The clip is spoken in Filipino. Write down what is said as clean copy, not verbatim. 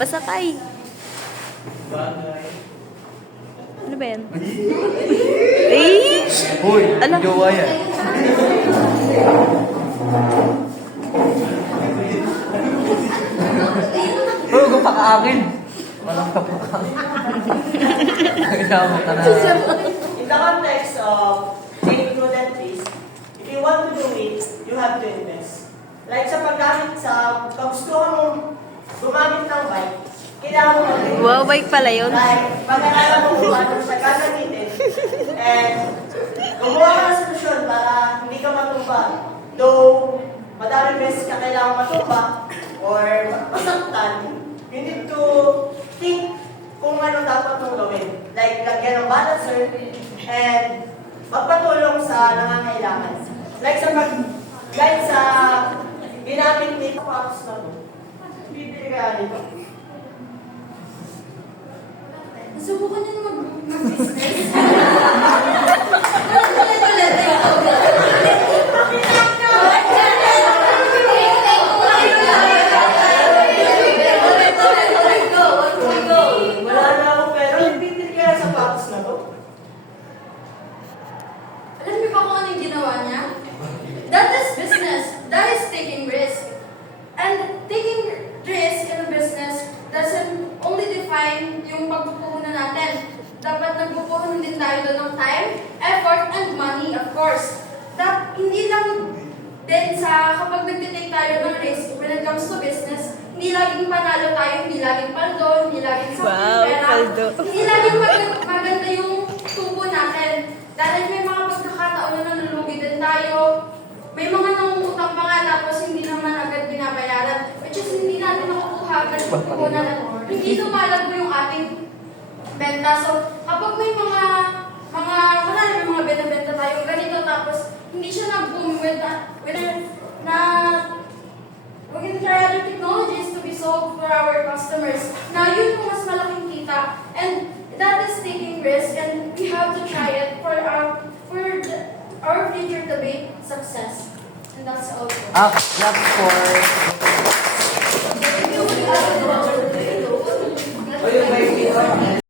Pasakay. Ano ba yan? Eh! Hoy, Ala. jowa yan. Bro, kung paka-akin. Walang kapakain. Kailangan ka na. In the context of being prudent trees, if you want to do it, you have to invest. Like sa paggamit sa, pag gusto mong gumamit ng bike, kailangan mo mag-invest. Wow, bike pala yun. Like, pag-alaman mo kung ano siya gagamitin, and gumawa ka ng solusyon para hindi ka matumba. Though, madaming beses ka kailangan matumba or masaktan, you need to think kung ano dapat mong gawin. Like, lagyan ng balancer and magpatulong sa nangangailangan. Like sa pag-guide sa ginamit nito, patos na to. Bibili ka nito. Nasubukan niyo mag-business? Ulit. Wala na ako pero bibili ka sa patos na to. Alam niyo ba kung ano yung ginawa niya? That is business. That is taking risk. And taking risk in a business doesn't only define yung pagpupuhunan natin. Dapat nagpupuhunan din tayo doon ng time, effort, and money, of course. Hindi lang din sa kapag nag-take tayo ng risk when it comes to business, hindi laging panalo tayo, hindi laging paldo, hindi laging sa Wow, pera. paldo. Hindi laging maganda yung tubo natin. Dahil may mga pagkakataon na nalulugi din tayo. May mga nangungutang pa nga tapos hindi naman agad binabayaran. Which is hindi natin nakukuha agad pagpupunan. Hindi lumalago yung ating benta. So, kapag may mga benta tayo ganito tapos hindi siya nag-boom with we can try other technologies to be sold for our customers. Now, yun yung mas malaking kita. And that is taking risk and we have to try it for our future to be success. And that's all. Clap for... Thank you.